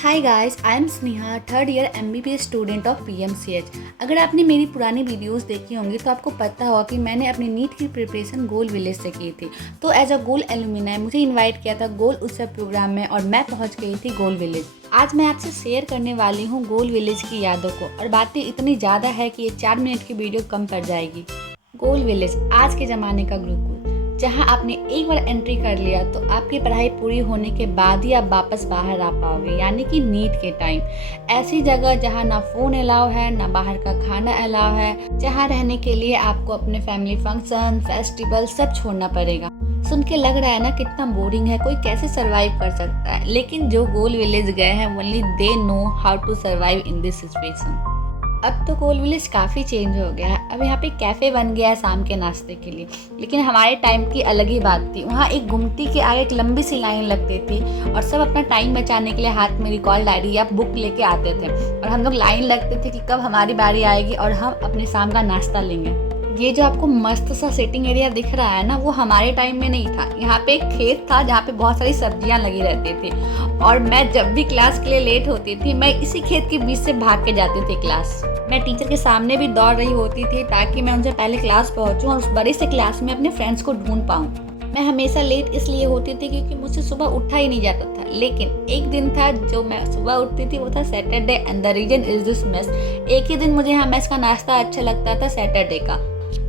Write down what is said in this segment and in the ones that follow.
Hi guys, I am Sneha, third year MBBS student of PMCH। अगर आपने मेरी पुरानी वीडियोस देखी होंगी तो आपको पता होगा कि मैंने अपनी नीट की प्रिपरेशन गोल विलेज से की थी। तो एज अ गोल एलुमिनाई मुझे इनवाइट किया था गोल उत्सव प्रोग्राम में और मैं पहुंच गई थी गोल विलेज। आज मैं आपसे शेयर करने वाली हूँ गोल विलेज की यादों को, और बातें इतनी ज़्यादा है कि ये 4 मिनट की वीडियो कम पड़ जाएगी। गोल विलेज आज के ज़माने का गुरुकुल, जहां आपने एक बार एंट्री कर लिया तो आपकी पढ़ाई पूरी होने के बाद ही आप वापस बाहर आ पाओगे, यानी कि नीट के टाइम। ऐसी जगह जहां ना फ़ोन अलाउ है, ना बाहर का खाना अलाउ है, जहां रहने के लिए आपको अपने फैमिली फंक्शन, फेस्टिवल सब छोड़ना पड़ेगा। सुन के लग रहा है ना कितना बोरिंग है, कोई कैसे सरवाइव कर सकता है, लेकिन जो गोल विलेज गए हैं only they know how to survive in this situation. अब तो गोल विलेज काफ़ी चेंज हो गया है। अब यहाँ पे कैफ़े बन गया है शाम के नाश्ते के लिए, लेकिन हमारे टाइम की अलग ही बात थी। वहाँ एक गुमटी के आगे एक लंबी सी लाइन लगती थी और सब अपना टाइम बचाने के लिए हाथ में रिकॉल डायरी या बुक लेके आते थे, और हम लोग लाइन लगते थे कि कब हमारी बारी आएगी और हम अपने शाम का नाश्ता लेंगे। ये जो आपको मस्त सा सिटिंग एरिया दिख रहा है ना, वो हमारे टाइम में नहीं था। यहाँ पे एक खेत था जहाँ पे बहुत सारी सब्जियाँ लगी रहती थी, और मैं जब भी क्लास के लिए लेट होती थी मैं इसी खेत के बीच से भाग के जाती थी क्लास। मैं टीचर के सामने भी दौड़ रही होती थी ताकि मैं उनसे पहले क्लास पहुँचूँ और उस बड़ी से क्लास में अपने फ्रेंड्स को ढूंढ पाऊँ। मैं हमेशा लेट इसलिए होती थी क्योंकि मुझसे सुबह उठा ही नहीं जाता था, लेकिन एक दिन था जो मैं सुबह उठती थी, वो था Saturday and the reason is this mess. एक ही दिन मुझे यहाँ मेस का नाश्ता अच्छा लगता था, सैटरडे का,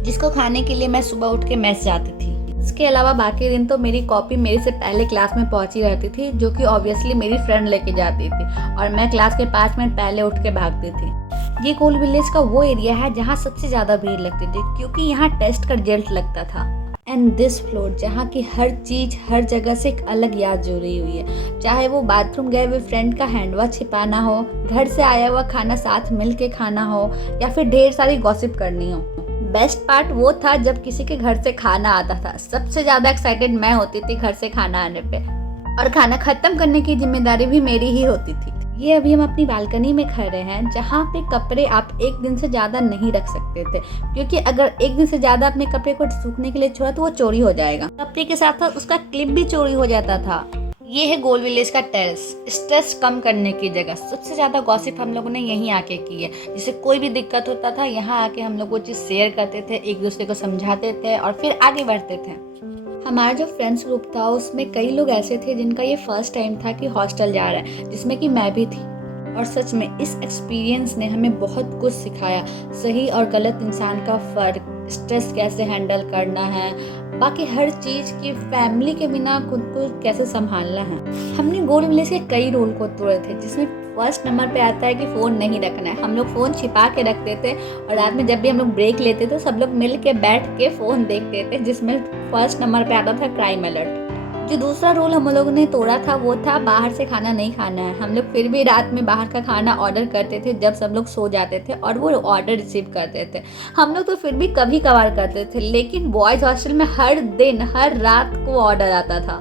जिसको खाने के लिए मैं सुबह उठ के मेस जाती थी। इसके अलावा बाकी दिन तो मेरी कॉपी मेरे से पहले क्लास में पहुंची रहती थी, जो कि ऑब्वियसली मेरी फ्रेंड लेके जाती थी, और मैं क्लास के 5 मिनट पहले उठ के भागती थी। ये गोल विलेज का वो एरिया है जहाँ सबसे ज़्यादा भीड़ लगती थी, क्योंकि यहाँ टेस्ट का रिजल्ट लगता था। एंड दिस फ्लोर, जहाँ की हर चीज़ हर जगह से एक अलग याद जुड़ी हुई है। चाहे वो बाथरूम गए हुए फ्रेंड का हैंडवॉश छिपाना हो, घर से आया हुआ खाना साथ मिल के खाना हो, या फिर ढेर सारी गॉसिप करनी हो। बेस्ट पार्ट वो था जब किसी के घर से खाना आता था। सबसे ज़्यादा एक्साइटेड मैं होती थी घर से खाना आने पे, और खाना ख़त्म करने की जिम्मेदारी भी मेरी ही होती थी। ये अभी हम अपनी बालकनी में खड़े हैं, जहाँ पे कपड़े आप एक दिन से ज़्यादा नहीं रख सकते थे, क्योंकि अगर एक दिन से ज़्यादा अपने कपड़े को सूखने के लिए छोड़ा तो वो चोरी हो जाएगा। कपड़े के साथ साथ उसका क्लिप भी चोरी हो जाता था। ये है गोल विलेज का टेरेस, स्ट्रेस कम करने की जगह। सबसे ज़्यादा गॉसिप हम लोगों ने यहीं आके की है। जिसे कोई भी दिक्कत होता था, यहाँ आके हम लोग वो चीज़ शेयर करते थे, एक दूसरे को समझाते थे और फिर आगे बढ़ते थे। हमारा जो फ्रेंड्स ग्रुप था उसमें कई लोग ऐसे थे जिनका ये फर्स्ट टाइम था कि हॉस्टल जा रहा है, जिसमें कि मैं भी थी। और सच में इस एक्सपीरियंस ने हमें बहुत कुछ सिखाया, सही और गलत इंसान का फ़र्क, स्ट्रेस कैसे हैंडल करना है, बाकी हर चीज़ की, फैमिली के बिना खुद को कैसे संभालना है। हमने गोल विलेज के कई रूल को तोड़े थे, जिसमें फर्स्ट नंबर पे आता है कि फ़ोन नहीं रखना है। हम लोग फ़ोन छिपा के रखते थे, और रात में जब भी हम लोग ब्रेक लेते थे सब लोग मिल के बैठ के फ़ोन देखते थे, जिसमें फर्स्ट नंबर पे आता था क्राइम अलर्ट। जो दूसरा रूल हम लोगों ने तोड़ा था वो था बाहर से खाना नहीं खाना है। हम लोग फिर भी रात में बाहर का खाना ऑर्डर करते थे जब सब लोग सो जाते थे, और वो ऑर्डर रिसीव करते थे। हम लोग तो फिर भी कभी कभार करते थे, लेकिन बॉयज़ हॉस्टल में हर दिन हर रात को ऑर्डर आता था।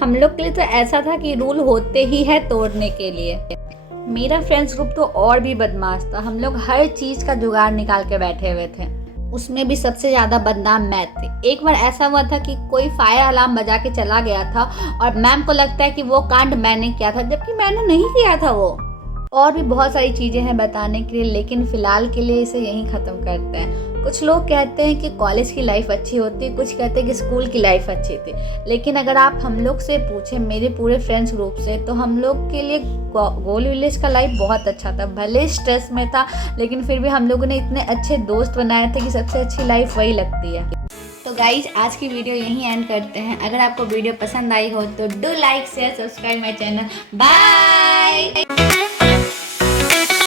हम लोग के लिए तो ऐसा था कि रूल होते ही है तोड़ने के लिए। मेरा फ्रेंड्स ग्रुप तो और भी बदमाश था। हम लोग हर चीज़ का जुगाड़ निकाल के बैठे हुए थे। उसमें भी सबसे ज़्यादा बदनाम मैथ थे। एक बार ऐसा हुआ था कि कोई फायर अलार्म बजा के चला गया था, और मैम को लगता है कि वो कांड मैंने किया था, जबकि मैंने नहीं किया था वो। और भी बहुत सारी चीज़ें हैं बताने के लिए, लेकिन फ़िलहाल के लिए इसे यहीं ख़त्म करते हैं। कुछ लोग कहते हैं कि कॉलेज की लाइफ अच्छी होती है, कुछ कहते हैं कि स्कूल की लाइफ अच्छी थी, लेकिन अगर आप हम लोग से पूछें, मेरे पूरे फ्रेंड्स ग्रुप से, तो हम लोग के लिए गोल विलेज का लाइफ बहुत अच्छा था। भले स्ट्रेस में था, लेकिन फिर भी हम लोगों ने इतने अच्छे दोस्त बनाए थे कि सबसे अच्छी लाइफ वही लगती है। तो गाइज, आज की वीडियो यहीं एंड करते हैं। अगर आपको वीडियो पसंद आई हो तो do like, share, subscribe my channel. Bye.